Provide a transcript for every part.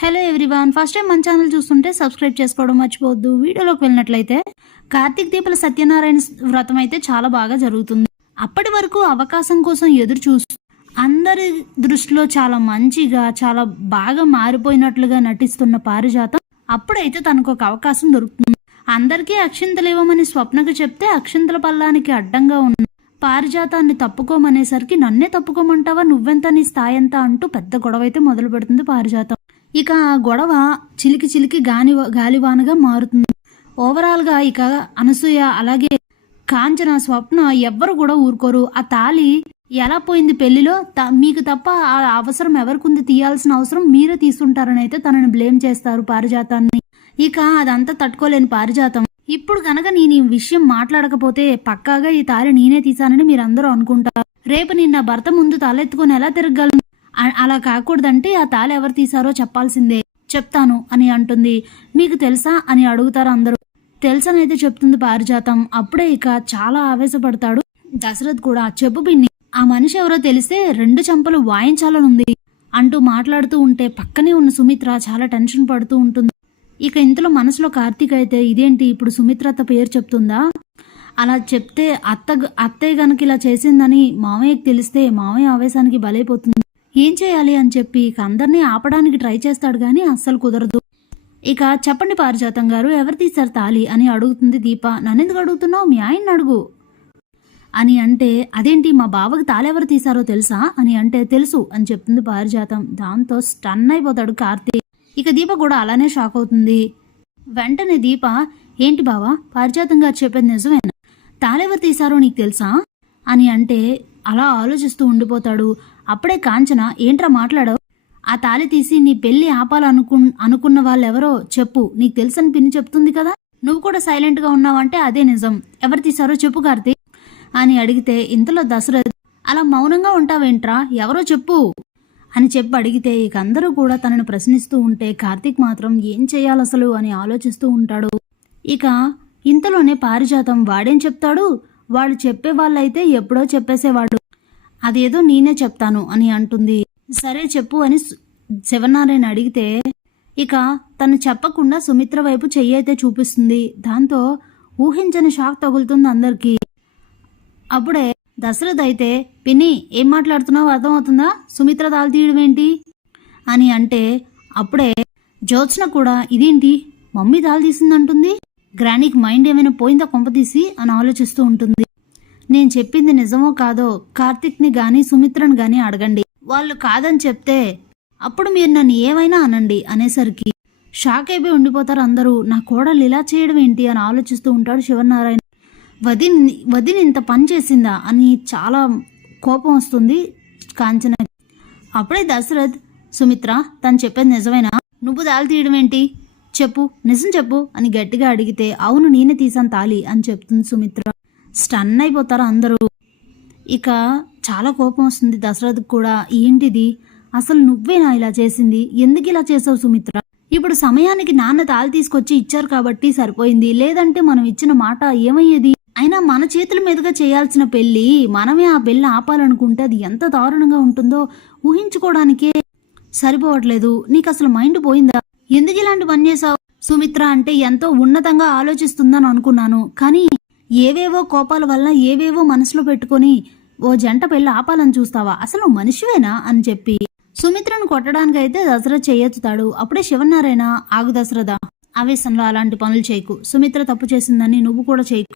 Hello everyone first time మన channel చూస్తుంటే subscribe చేసుకోవడం మర్చిపోవద్దు. వీడియోలోకి వెళ్ళినట్లయితే కార్తీక్ దీపల సత్యనారాయణ వ్రతం అయితే చాలా బాగా జరుగుతుంది. అప్పటి వరకు అవకాశం కోసం ఎదురు చూస్తూ అందరి దృష్టిలో చాలా మంచిగా చాలా బాగా మారిపోయినట్లుగా నటిస్తున్న పారిజాతం అప్పుడైతే తనకు ఒక అవకాశం దొరుకుతుంది. అందరికీ అక్షింతలు ఇవ్వమని స్వప్నకు చెప్తే అక్షింతల పల్లానికి అడ్డంగా ఉన్న పారిజాతాన్ని తప్పుకోమనేసరికి నన్నే తప్పుకోమంటావా? నువ్వెంత నీ స్థాయి ఎంత అంటూ పెద్ద గొడవ అయితే మొదలు పెడుతుంది పారిజాతం. ఇక ఆ గొడవ చిలికి చిలికి గాని గాలివానగా మారుతుంది. ఓవరాల్గా ఇక అనసూయ అలాగే కాంచన స్వప్న ఎవ్వరు కూడా ఊరుకోరు. ఆ తాళి ఎలా పోయింది పెళ్ళిలో? త- మీకు తప్ప ఆ అవసరం ఎవరికి తీయాల్సిన అవసరం మీరే తీసుకుంటారని అయితే తనని బ్లేమ్ చేస్తారు పారిజాతాన్ని. ఇక అదంతా తట్టుకోలేని పారిజాతం. ఇప్పుడు గనక నేను ఈ విషయం మాట్లాడకపోతే పక్కాగా ఈ తాళి నేనే తీశానని మీరందరూ అనుకుంటారు. రేపు నిన్న భర్త ముందు తలెత్తుకొని ఎలా తిరగలను అలా కాకూడదంటే ఆ తాళి ఎవరు తీశారో చెప్పాల్సిందే. చెప్తాను అని అంటుంది. మీకు తెలుసా అని అడుగుతారు అందరూ. తెలుసనైతే చెప్తుంది పారిజాతం. అప్పుడే ఇక చాలా ఆవేశపడతాడు దశరథ్ కూడా. చెప్పు పిన్ని ఆ మనిషి ఎవరో తెలిస్తే రెండు చెంపలు వాయించాలనుంది అంటూ మాట్లాడుతూ ఉంటే పక్కనే ఉన్న సుమిత్ర చాలా టెన్షన్ పడుతూ ఉంటుంది. ఇక ఇంతలో మనసులో కార్తీక్ అయితే ఇదేంటి ఇప్పుడు సుమిత్ర అత్త పేరు చెప్తుందా? అలా చెప్తే అత్త అత్తయ్య గనక ఇలా చేసిందని మామయ్యకి తెలిస్తే మామయ్య ఆవేశానికి బలైపోతుంది. ఏం చేయాలి అని చెప్పి ఇక అందరినీ ఆపడానికి ట్రై చేస్తాడు కానీ అస్సలు కుదరదు. ఇక చెప్పండి పారిజాతం గారు ఎవరు తీశారు తాళి అని అడుగుతుంది దీప. నన్నెందుకు అడుగుతున్నావు? మీ ఆయన్ని అడుగు. అని అంటే అదేంటి మా బావకి తాళెవరు తీశారో తెలుసా? అని అంటే తెలుసు అని చెప్తుంది పారిజాతం. దాంతో స్టన్ అయిపోతాడు కార్తీక్ ఇక దీప కూడా అలానే షాక్ అవుతుంది. వెంటనే దీప ఏంటి బావా పారిజాతం గారు చెప్పేది నిజమేనా? తాళెవరు తీశారో నీకు తెలుసా? అని అంటే అలా ఆలోచిస్తూ ఉండిపోతాడు. అప్పుడే కాంచన ఏంట్రా మాట్లాడవు? ఆ తాళి తీసి నీ పెళ్ళి ఆపాలనుకు అనుకున్న వాళ్ళెవరో చెప్పు. నీకు తెలుసని పిన్ని చెప్తుంది కదా? నువ్వు కూడా సైలెంట్గా ఉన్నావంటే అదే నిజం. ఎవరు తీశారో చెప్పు కార్తీక్ అని అడిగితే ఇంతలో దశరథ్ అలా మౌనంగా ఉంటావేంట్రా? ఎవరో చెప్పు అని చెప్పి అడిగితే ఇక అందరూ కూడా తనను ప్రశ్నిస్తూ ఉంటే కార్తీక్ మాత్రం ఏం చేయాలి అసలు అని ఆలోచిస్తూ ఉంటాడు. ఇక ఇంతలోనే పారిజాతం. వాడేం చెప్తాడు? వాడు చెప్పే వాళ్ళైతే ఎప్పుడో చెప్పేసేవాడు. అదేదో నేనే చెప్తాను అని అంటుంది. సరే చెప్పు అని శివనారాయణ అడిగితే ఇక తను చెప్పకుండా సుమిత్ర వైపు చెయ్యి అయితే చూపిస్తుంది. దాంతో ఊహించని షాక్ తగులుతుంది అందరికీ. అప్పుడే దశరథ్ అయితే పిన్ని ఏం మాట్లాడుతున్నావు అర్థమవుతుందా? సుమిత్ర తాళి తీయడం ఏంటి? అని అంటే అప్పుడే జ్యోత్స్న కూడా ఇదేంటి? మమ్మీ తాళి తీసిందంటుంది? గ్రానీకి మైండ్ ఏమైనా పోయిందా కొంపతీసి అని ఆలోచిస్తూ ఉంటుంది. నేను చెప్పింది నిజమో కాదో కార్తిక్ని గాని సుమిత్రని గాని అడగండి. వాళ్ళు కాదని చెప్తే అప్పుడు మీరు నన్ను ఏమైనా అనండి అనేసరికి షాక్ అయిపోయి ఉండిపోతారు అందరూ. నా కోడలు ఇలా చేయడం ఏంటి అని ఆలోచిస్తూ ఉంటాడు శివనారాయణ. వదిన్ వదిన్ ఇంత పని చేసిందా అని చాలా కోపం వస్తుంది కాంచన. అప్పుడే దశరథ్ సుమిత్ర తను చెప్పేది నిజమేనా? నువ్వు తాళి తీయడం ఏంటి? చెప్పు నిజం చెప్పు అని గట్టిగా అడిగితే అవును నేనే తీసాను తాళి అని చెప్తుంది సుమిత్ర. స్టన్ అయిపోతారు అందరూ. ఇక చాలా కోపం వస్తుంది దశరథ్ కూడా. ఏంటిది? అసలు నువ్వేనా ఇలా చేసింది? ఎందుకు ఇలా చేసావు సుమిత్ర? ఇప్పుడు సమయానికి నాన్న తాళి తీసుకొచ్చి ఇచ్చారు కాబట్టి సరిపోయింది. లేదంటే మనం ఇచ్చిన మాట ఏమయ్యేది? అయినా మన చేతుల మీదుగా చేయాల్సిన పెళ్ళి మనమే ఆ పెళ్ళి ఆపాలనుకుంటే అది ఎంత దారుణంగా ఉంటుందో ఊహించుకోవడానికే సరిపోవట్లేదు. నీకు అసలు మైండ్ పోయిందా? ఎందుకు ఇలాంటి పని చేసావు సుమిత్ర అంటే ఎంతో ఉన్నతంగా ఆలోచిస్తుందని అనుకున్నాను. కానీ ఏవేవో కోపాల వల్ల ఏవేవో మనసులో పెట్టుకొని ఓ జంట పెళ్ళి ఆపాలని చూస్తావా? అసలు మనిషివేనా? అని చెప్పి సుమిత్రను కొట్టడానికైతే దశరథ్ చేయెత్తుతాడు. అప్పుడే శివనారాయణ ఆగు దశరథ ఆవేశంలో అలాంటి పనులు చేయకు. సుమిత్ర తప్పు చేసిందని నువ్వు కూడా చేయకు.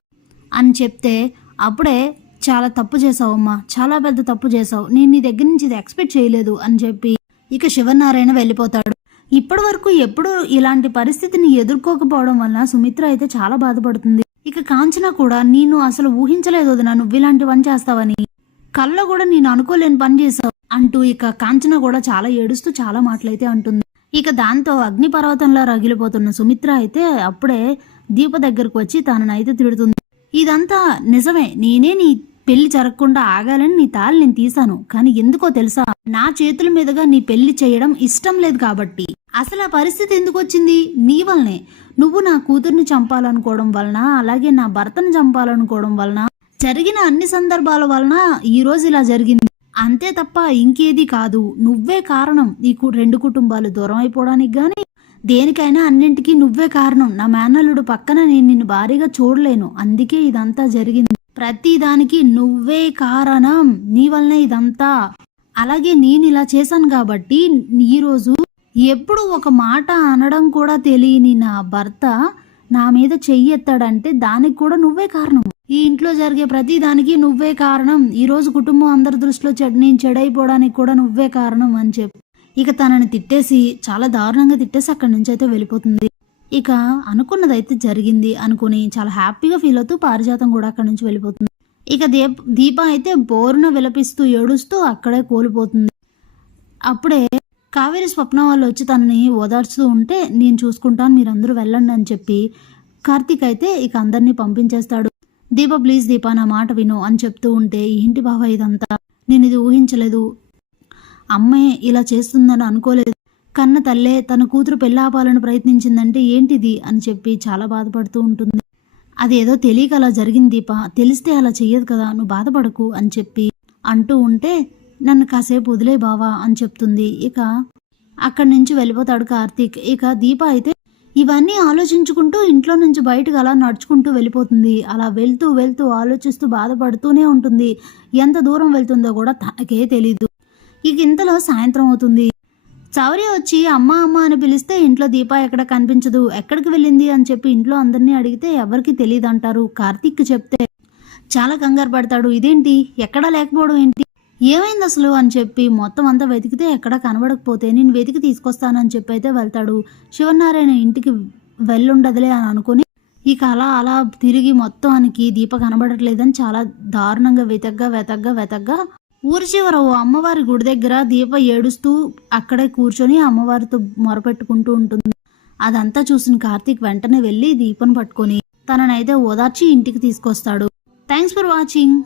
అని చెప్తే అప్పుడే చాలా తప్పు చేసావమ్మా చాలా పెద్ద తప్పు చేసావు నేను నీ దగ్గర నుంచి ఇది ఎక్స్పెక్ట్ చేయలేదు అని చెప్పి ఇక శివనారాయణ వెళ్ళిపోతాడు. ఇప్పటి వరకు ఎప్పుడు ఇలాంటి పరిస్థితిని ఎదుర్కోకపోవడం వల్ల సుమిత్ర అయితే చాలా బాధపడుతుంది. ఇక కాంచన కూడా నేను అసలు ఊహించలేదు వదినా నువ్వు ఇలాంటి పని చేస్తావని. కల్లో కూడా నేను అనుకోలేని పని చేశావు అంటూ ఇక కాంచన కూడా చాలా ఏడుస్తూ చాలా మాటలైతే అంటుంది. ఇక దాంతో అగ్నిపర్వతంలో రగిలిపోతున్న సుమిత్ర అయితే అప్పుడే దీప దగ్గరకు వచ్చి తననైతే తిడుతుంది. ఇదంతా నిజమే. నేనే నీ పెళ్ళి జరగకుండా ఆగాలని నీ తాళ్ళు నేను తీశాను. కానీ ఎందుకో తెలుసా? నా చేతుల మీదుగా నీ పెళ్ళి చేయడం ఇష్టం లేదు కాబట్టి. అసలు ఆ పరిస్థితి ఎందుకు వచ్చింది? నీ వల్లనే. నువ్వు నా కూతుర్ని చంపాలనుకోవడం వలన అలాగే నా భర్తను చంపాలనుకోవడం వలన జరిగిన అన్ని సందర్భాల వలన ఈ రోజు ఇలా జరిగింది. అంతే తప్ప ఇంకేది కాదు. నువ్వే కారణం. నీకు రెండు కుటుంబాలు దూరం అయిపోవడానికి కానీ దేనికైనా అన్నింటికీ నువ్వే కారణం. నా మేనల్లుడు పక్కన నేను నిన్ను భారీగా చూడలేను. అందుకే ఇదంతా జరిగింది. ప్రతి దానికి నువ్వే కారణం. నీ వల్లనే ఇదంతా. అలాగే నేను ఇలా చేశాను కాబట్టి ఈరోజు ఎప్పుడు ఒక మాట అనడం కూడా తెలియని నా భర్త నా మీద చెయ్యి ఎత్తాడంటే దానికి కూడా నువ్వే కారణం. ఈ ఇంట్లో జరిగే ప్రతి దానికి నువ్వే కారణం. ఈ రోజు కుటుంబం అందరి దృష్టిలో చెడ్ నేను చెడైపోవడానికి కూడా నువ్వే కారణం అని చెప్పి. ఇక తనని తిట్టేసి చాలా దారుణంగా తిట్టేసి అక్కడి నుంచి అయితే వెళ్ళిపోతుంది. ఇక అనుకున్నదైతే జరిగింది అనుకుని చాలా హ్యాపీగా ఫీల్ అవుతూ పారిజాతం కూడా అక్కడి నుంచి వెళ్ళిపోతుంది. ఇక దీప దీప అయితే బోరున విలపిస్తూ ఏడుస్తూ అక్కడే కోల్పోతుంది. అప్పుడే కావేరి స్వప్న వాళ్ళు వచ్చి తనని ఓదార్చుతూ ఉంటే నేను చూసుకుంటాను మీరందరూ వెళ్ళండి అని చెప్పి కార్తీక్ అయితే ఇక అందరినీ పంపించేస్తాడు. దీప ప్లీజ్ దీప నా మాట విను అని చెప్తూ ఉంటే ఏంటి బాబా ఇదంతా. నేను ఇది ఊహించలేదు. అమ్మే ఇలా చేస్తుందని అనుకోలేదు. కన్న తల్లే తన కూతురు పెళ్ళాపాలను ప్రయత్నించిందంటే ఏంటిది? అని చెప్పి చాలా బాధపడుతూ ఉంటుంది. అదేదో తెలియక అలా జరిగింది దీప. తెలిస్తే అలా చెయ్యదు కదా నువ్వు బాధపడకు అని చెప్పి అంటూ ఉంటే నన్ను కాసేపు వదిలే బావా అని చెప్తుంది. ఇక అక్కడి నుంచి వెళ్ళిపోతాడు కార్తీక్. ఇక దీప అయితే ఇవన్నీ ఆలోచించుకుంటూ ఇంట్లో నుంచి బయటకు అలా నడుచుకుంటూ వెళ్ళిపోతుంది. అలా వెళ్తూ వెళ్తూ ఆలోచిస్తూ బాధపడుతూనే ఉంటుంది. ఎంత దూరం వెళ్తుందో కూడా తనకే తెలీదు. ఇక ఇంతలో సాయంత్రం అవుతుంది. చౌరి వచ్చి అమ్మ అమ్మ అని పిలిస్తే ఇంట్లో దీప ఎక్కడ కనిపించదు. ఎక్కడికి వెళ్ళింది? అని చెప్పి ఇంట్లో అందరినీ అడిగితే ఎవరికి తెలియదు అంటారు కార్తీక్ చెప్తే చాలా కంగారు పడతాడు. ఇదేంటి? ఎక్కడా లేకపోవడం ఏంటి? ఏమైంది అసలు అని చెప్పి మొత్తం అంతా వెతికితే ఎక్కడా కనబడకపోతే నేను వెతికి తీసుకొస్తానని చెప్పి అయితే వెళ్తాడు శివనారాయణ ఇంటికి వెళ్ళుండదులే అని అనుకుని ఇక అలా అలా తిరిగి మొత్తానికి దీప కనబడట్లేదని చాలా దారుణంగా వెతగ్గా వెతగ్గా వెతగ్గా ఊరి చివర ఓ అమ్మవారి గుడి దగ్గర దీప ఏడుస్తూ అక్కడే కూర్చొని అమ్మవారితో మొరపెట్టుకుంటూ ఉంటుంది. అదంతా చూసిన కార్తీక్ వెంటనే వెళ్ళి దీపను పట్టుకొని తననైతే ఓదార్చి ఇంటికి తీసుకొస్తాడు. Thanks for watching.